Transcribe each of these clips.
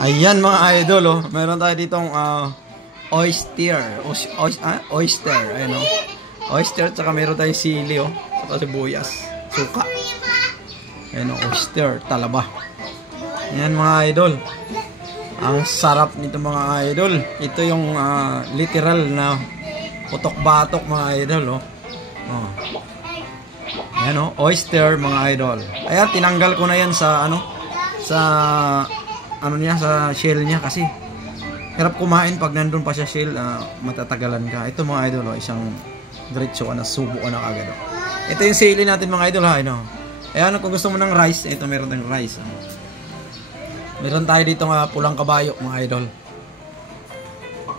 Ayan mga idol, oh. Meron tayo ditong oyster. Oyster, ayan oh. Oyster, tsaka meron tayong sili, oh. Saka sibuyas, suka. Ayan oh, oyster, talaba. Ayan mga idol. Ang sarap nito mga idol. Ito yung literal na putok-batok mga idol, oh. Oh. Ayan oh, oyster mga idol. Ayan, tinanggal ko na yan sa sa shell niya kasi hirap kumain pag nandun pa siya shell, matatagalan ka. Ito mga idol, oh, isang diretso ka na, subo ka na agad. Oh. Ito yung sili natin mga idol, ha, ano. Ayan, kung gusto mo ng rice, ito meron tayong rice. Meron tayo dito nga pulang kabayo mga idol.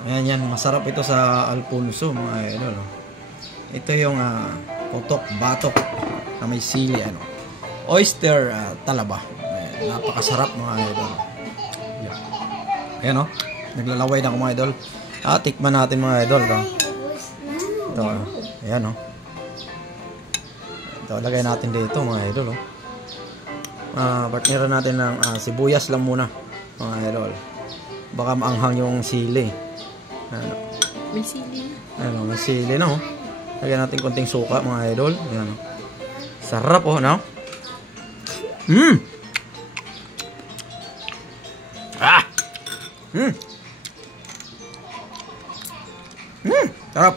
Ayan yan, masarap ito sa Alfonso mga idol. Oh. Ito yung putok batok na may sili, ano. Oyster talaba. Ayan, napakasarap mga idol. Ayan o, naglalaway na ako mga idol. Tikman natin mga idol. Ito, ayan o. Ito, lagay natin dito mga idol o. Partneran natin ng sibuyas lang muna mga idol. Baka maanghang yung sili. Ayan o. May sili na. Ayan o, may sili na o. Lagyan natin konting suka mga idol. Ayan o. Sarap o, no? Sarap.